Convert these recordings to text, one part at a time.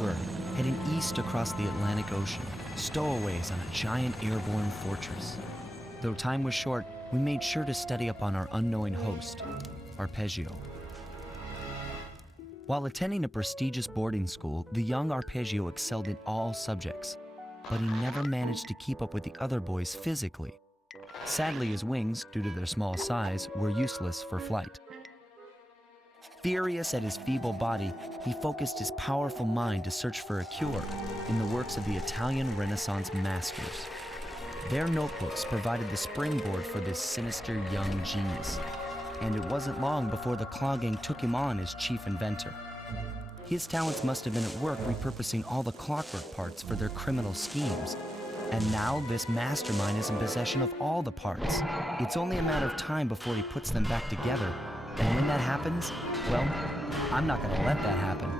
were, heading east across the Atlantic Ocean, stowaways on a giant airborne fortress. Though time was short, we made sure to study up on our unknowing host, Arpeggio. While attending a prestigious boarding school, the young Arpeggio excelled in all subjects, but he never managed to keep up with the other boys physically. Sadly, his wings, due to their small size, were useless for flight. Furious at his feeble body, he focused his powerful mind to search for a cure in the works of the Italian Renaissance masters. Their notebooks provided the springboard for this sinister young genius, and it wasn't long before the Claw Gang took him on as chief inventor. His talents must have been at work repurposing all the clockwork parts for their criminal schemes, and now this mastermind is in possession of all the parts. It's only a matter of time before he puts them back together, and when that happens, well, I'm not gonna let that happen.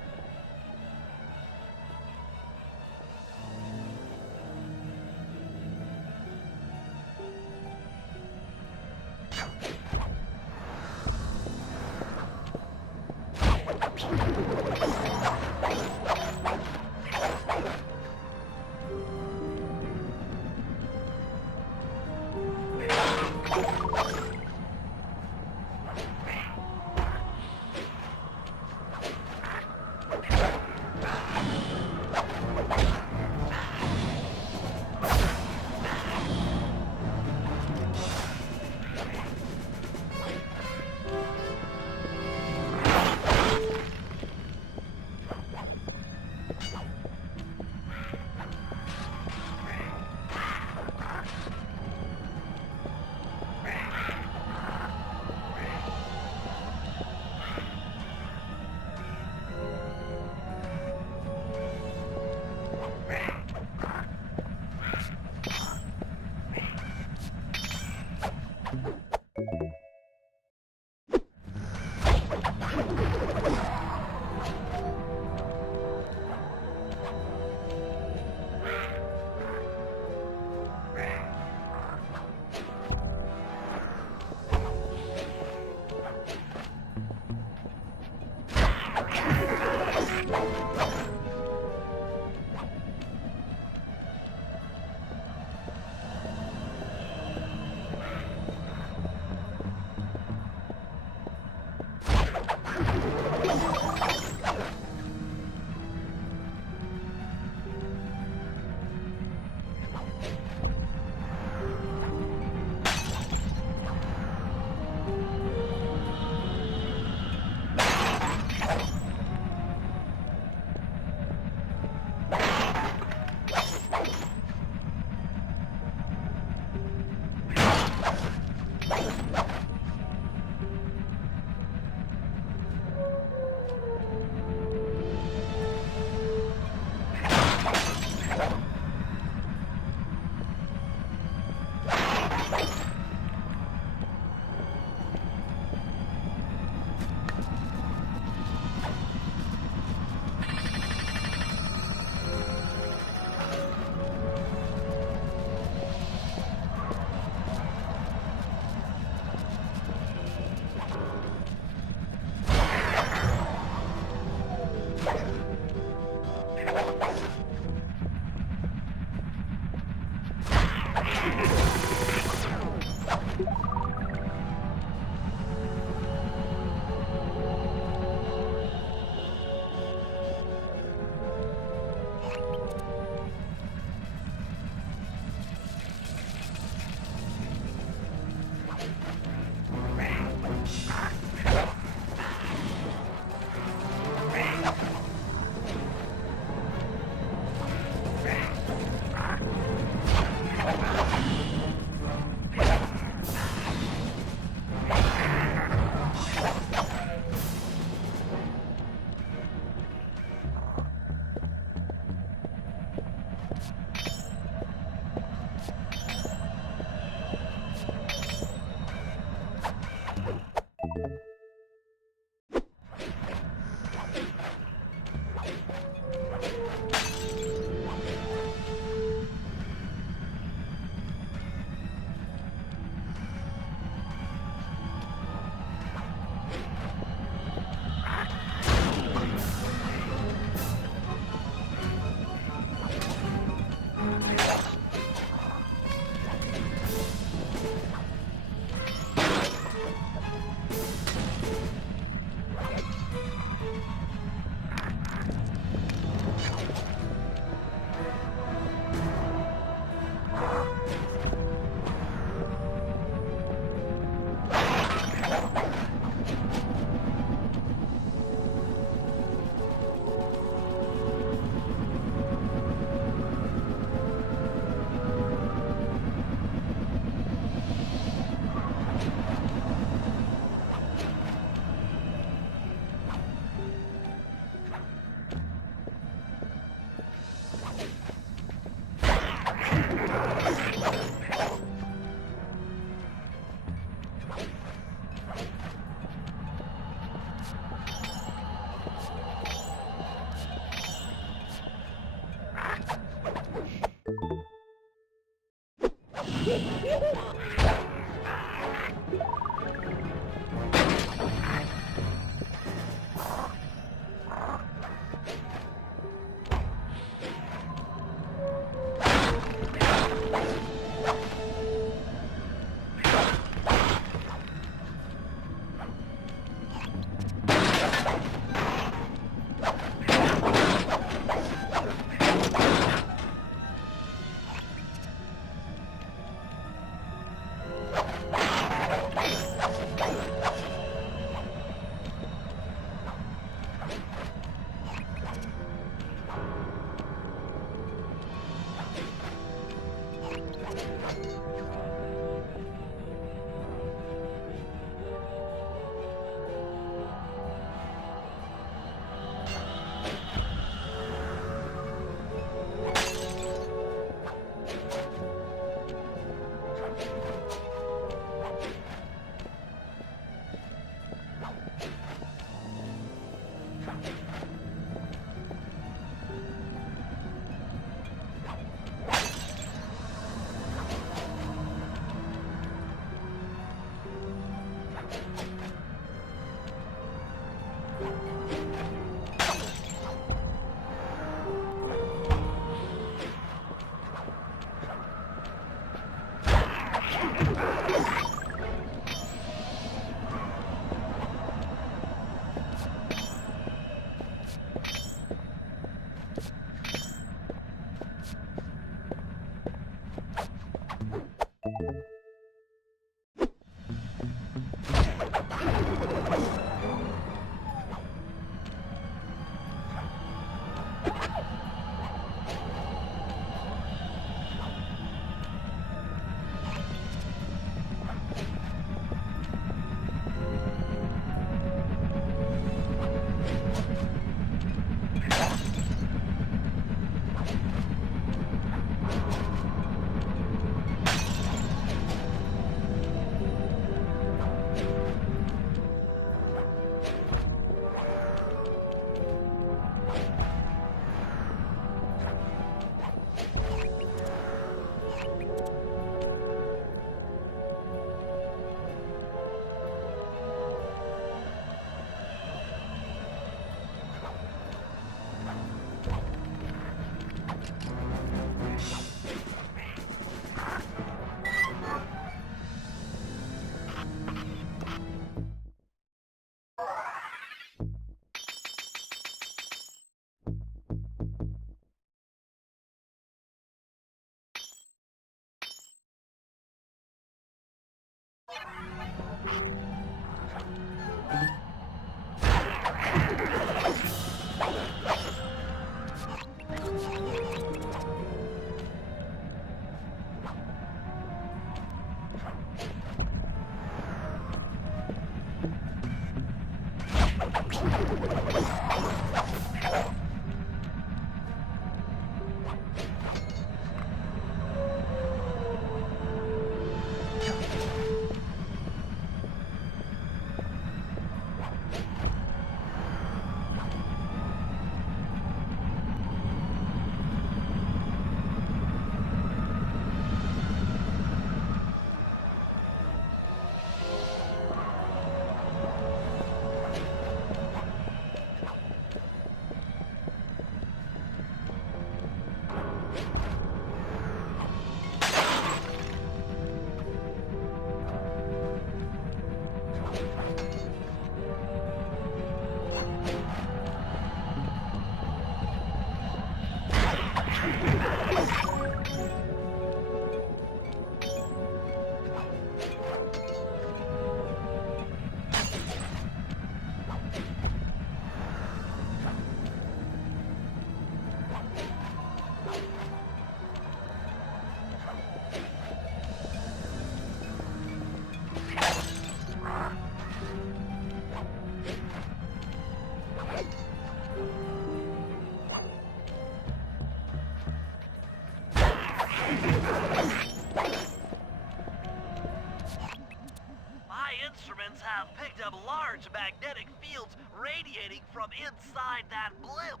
My instruments have picked up large magnetic fields radiating from inside that blimp.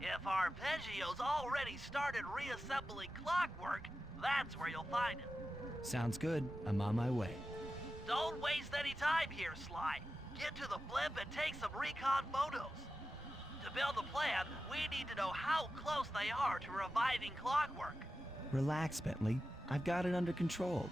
If Arpeggio's already started reassembling clockwork, that's where you'll find him. Sounds good. I'm on my way. Don't waste any time here, Sly. Get to the blimp and take some recon photos. To build a plan, we need to know how close they are to reviving clockwork. Relax, Bentley. I've got it under control.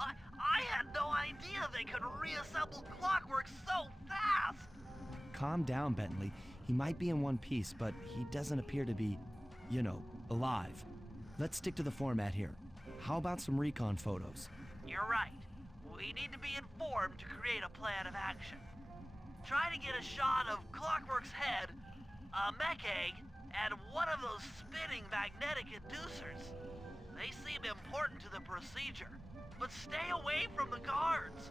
I had no idea they could reassemble clockwork so fast! Calm down, Bentley. He might be in one piece, but he doesn't appear to be, alive. Let's stick to the format here. How about some recon photos? You're right. We need to be informed to create a plan of action. Try to get a shot of Clockwork's head, a mech egg, and one of those spinning magnetic inducers. They seem important to the procedure, but stay away from the guards.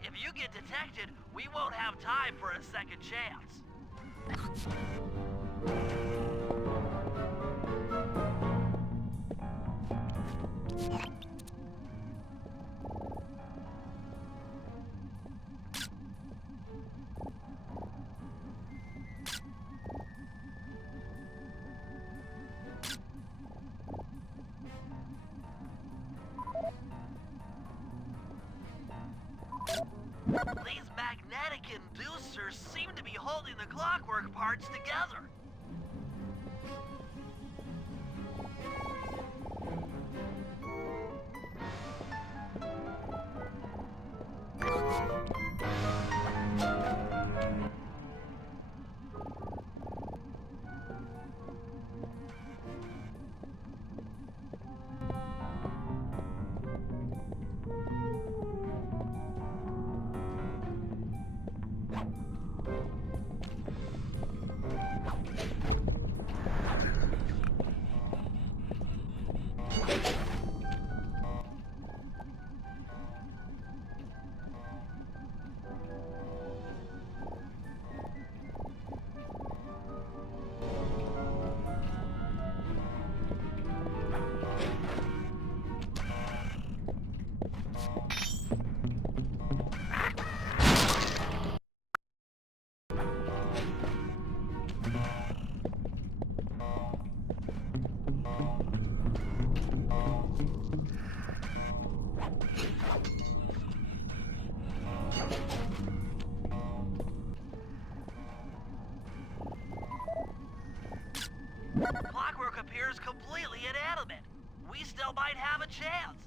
If you get detected, we won't have time for a second chance. These magnetic inducers seem to be holding the clockwork parts together. Clockwork appears completely inanimate. We still might have a chance.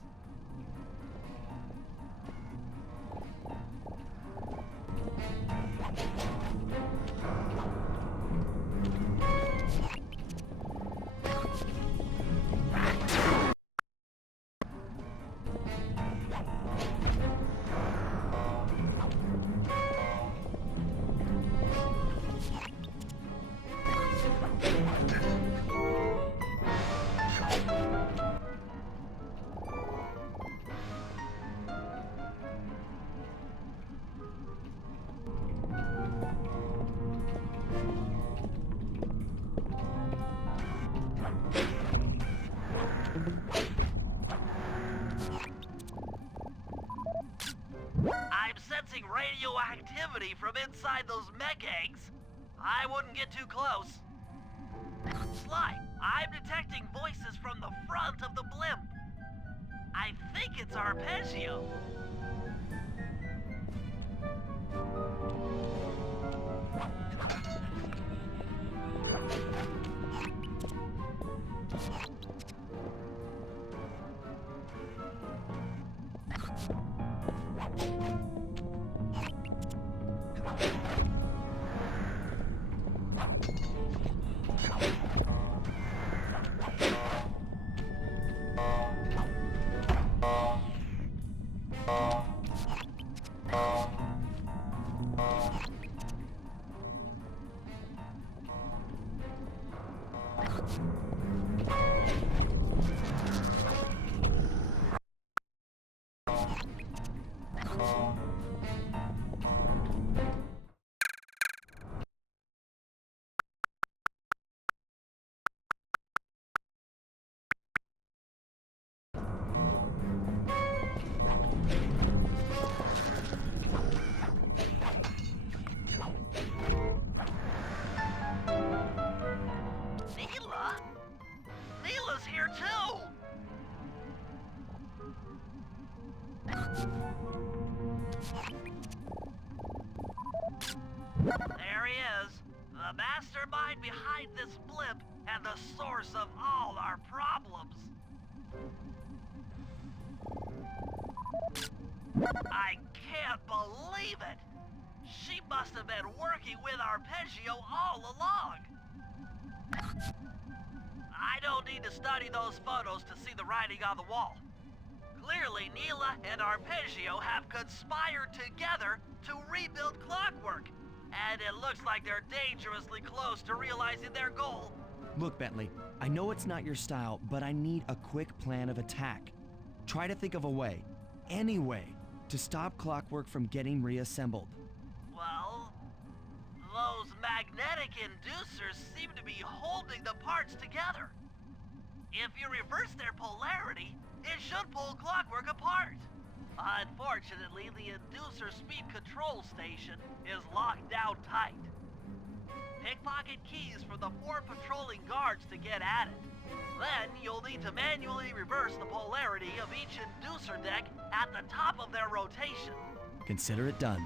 I'm sensing radioactivity from inside those mech eggs. I wouldn't get too close. Sly, I'm detecting voices from the front of the blimp. I think it's Arpeggio. Neela? Neela's here too! There he is, the mastermind behind this blip and the source of all our problems. I can't believe it! She must have been working with Arpeggio all along! I don't need to study those photos to see the writing on the wall. Clearly, Neela and Arpeggio have conspired together to rebuild Clockwork, and it looks like they're dangerously close to realizing their goal. Look, Bentley, I know it's not your style, but I need a quick plan of attack. Try to think of a way, any way, to stop Clockwork from getting reassembled. Well, those magnetic inducers seem to be holding the parts together. If you reverse their polarity, it should pull Clockwork apart. Unfortunately, the inducer speed control station is locked down tight. Pickpocket keys for the 4 patrolling guards to get at it. Then you'll need to manually reverse the polarity of each inducer deck at the top of their rotation. Consider it done.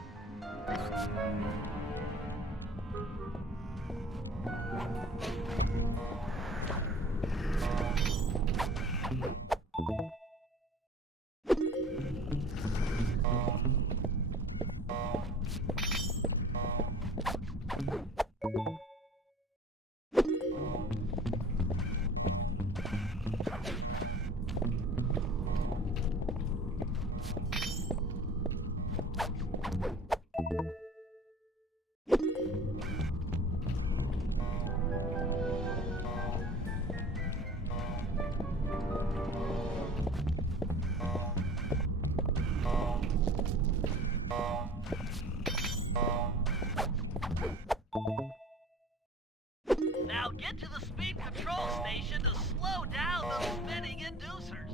Now get to the speed control station to slow down those spinning inducers.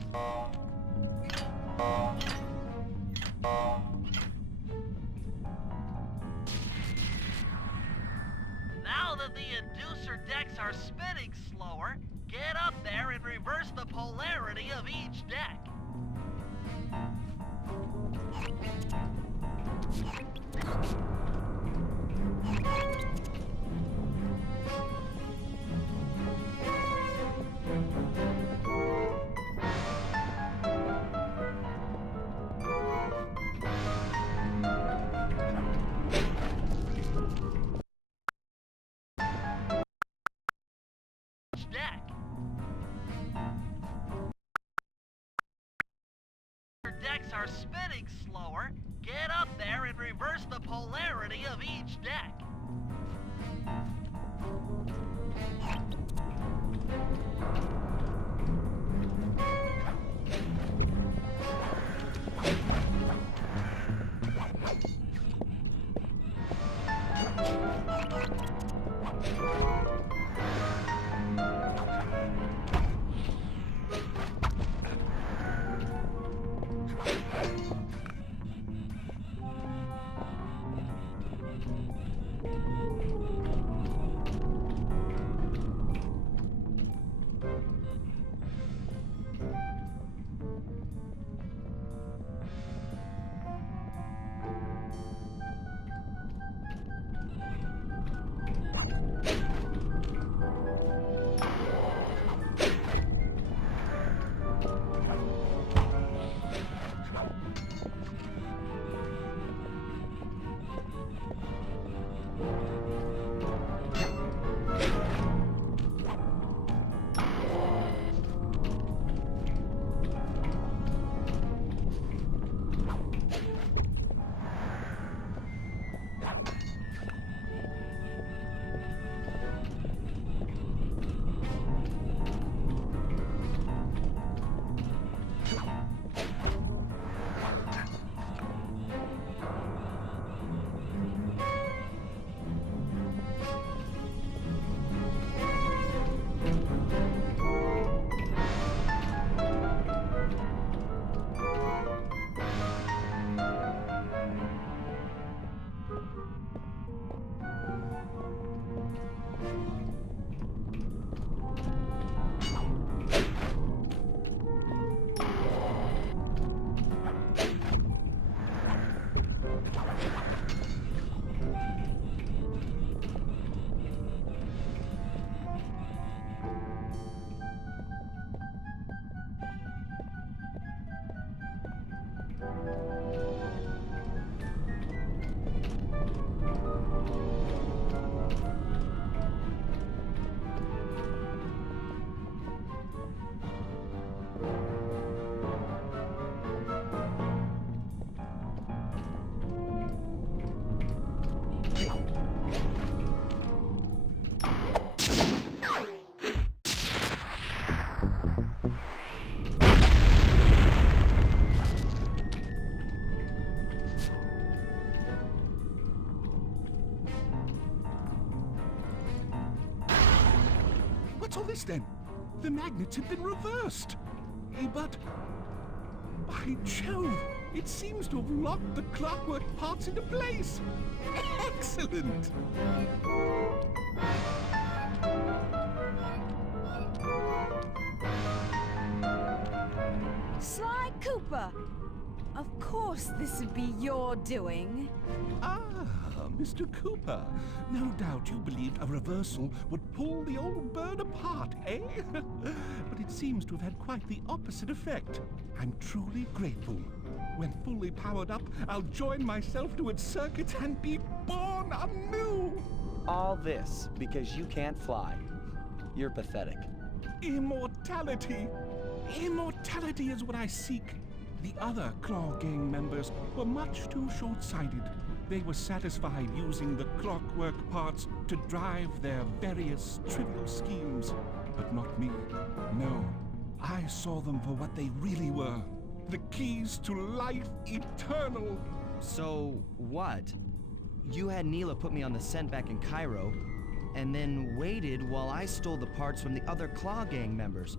Now that the inducer decks are spinning slower, get up there and reverse the polarity of each deck. Deck. Your decks are spinning slower. Get up there and reverse the polarity of each deck. What's all this then? The magnets have been reversed. But by Jove, it seems to have locked the clockwork parts into place. Excellent! Sly Cooper! Of course this would be your doing. Ah, Mr. Cooper. No doubt you believed a reversal would pull the old bird apart, eh? But it seems to have had quite the opposite effect. I'm truly grateful. When fully powered up, I'll join myself to its circuits and be born anew! All this because you can't fly. You're pathetic. Immortality! Immortality is what I seek. The other Claw Gang members were much too short-sighted. They were satisfied using the clockwork parts to drive their various trivial schemes. But not me. No. I saw them for what they really were. The keys to life eternal. So, what? You had Neela put me on the scent back in Cairo, and then waited while I stole the parts from the other Claw Gang members,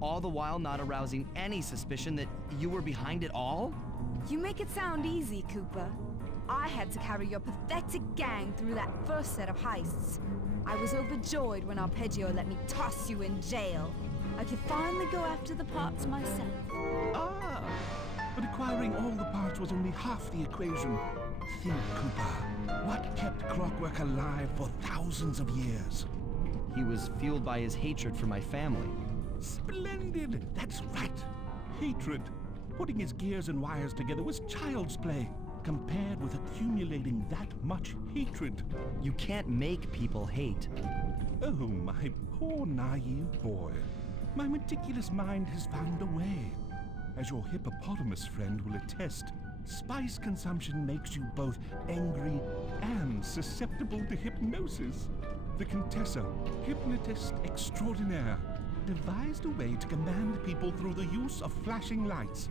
all the while not arousing any suspicion that you were behind it all? You make it sound easy, Cooper. I had to carry your pathetic gang through that first set of heists. I was overjoyed when Arpeggio let me toss you in jail. I could finally go after the parts myself. Ah, but acquiring all the parts was only half the equation. Think, Cooper. What kept clockwork alive for thousands of years? He was fueled by his hatred for my family. Splendid! That's right. Hatred. Putting his gears and wires together was child's play, compared with accumulating that much hatred. You can't make people hate. Oh, my poor naive boy. My meticulous mind has found a way. As your hippopotamus friend will attest, spice consumption makes you both angry and susceptible to hypnosis. The Contessa, hypnotist extraordinaire, devised a way to command people through the use of flashing lights.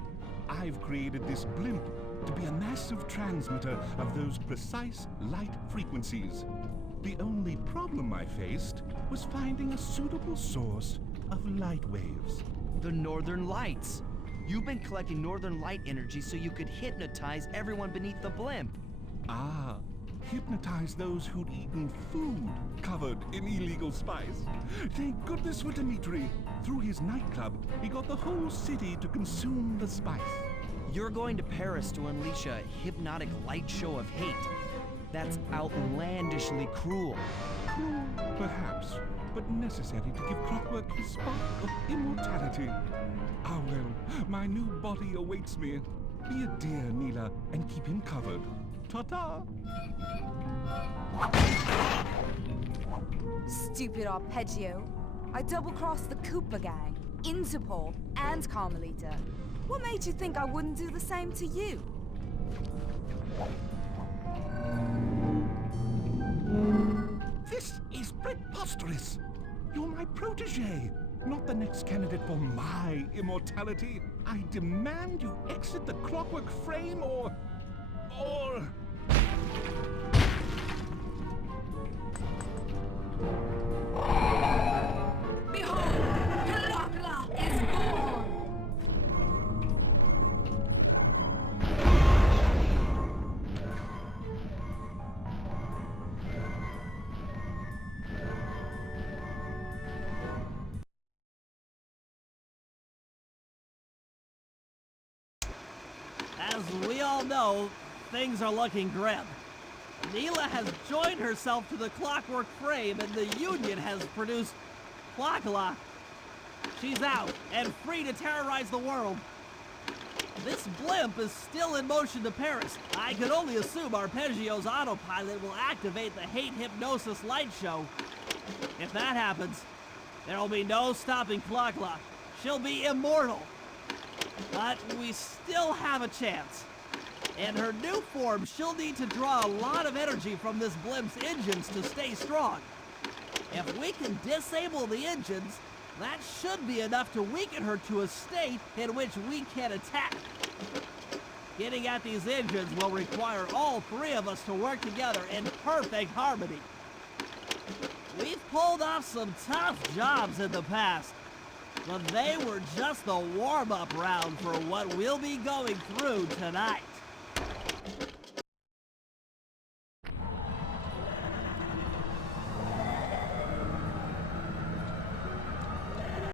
I've created this blimp to be a massive transmitter of those precise light frequencies. The only problem I faced was finding a suitable source of light waves. The Northern Lights. You've been collecting Northern Light energy so you could hypnotize everyone beneath the blimp. Ah, hypnotize those who'd eaten food covered in illegal spice. Thank goodness for Dimitri. Through his nightclub, he got the whole city to consume the spice. You're going to Paris to unleash a hypnotic light show of hate. That's outlandishly cruel. Cruel, perhaps, but necessary to give clockwork his spark of immortality. Ah well, my new body awaits me. Be a dear, Neela, and keep him covered. Ta-ta! Stupid Arpeggio. I double-crossed the Cooper gang, Interpol, and Carmelita. What made you think I wouldn't do the same to you? This is preposterous! You're my protege, not the next candidate for my immortality. I demand you exit the clockwork frame or... Behold, Kalakla is born! As we all know, things are looking grim. Neela has joined herself to the clockwork frame and the Union has produced Clockla. She's out and free to terrorize the world. This blimp is still in motion to Paris. I can only assume Arpeggio's autopilot will activate the hate hypnosis light show. If that happens, there will be no stopping Clockla. She'll be immortal. But we still have a chance. In her new form, she'll need to draw a lot of energy from this blimp's engines to stay strong. If we can disable the engines, that should be enough to weaken her to a state in which we can attack. Getting at these engines will require all three of us to work together in perfect harmony. We've pulled off some tough jobs in the past, but they were just the warm-up round for what we'll be going through tonight.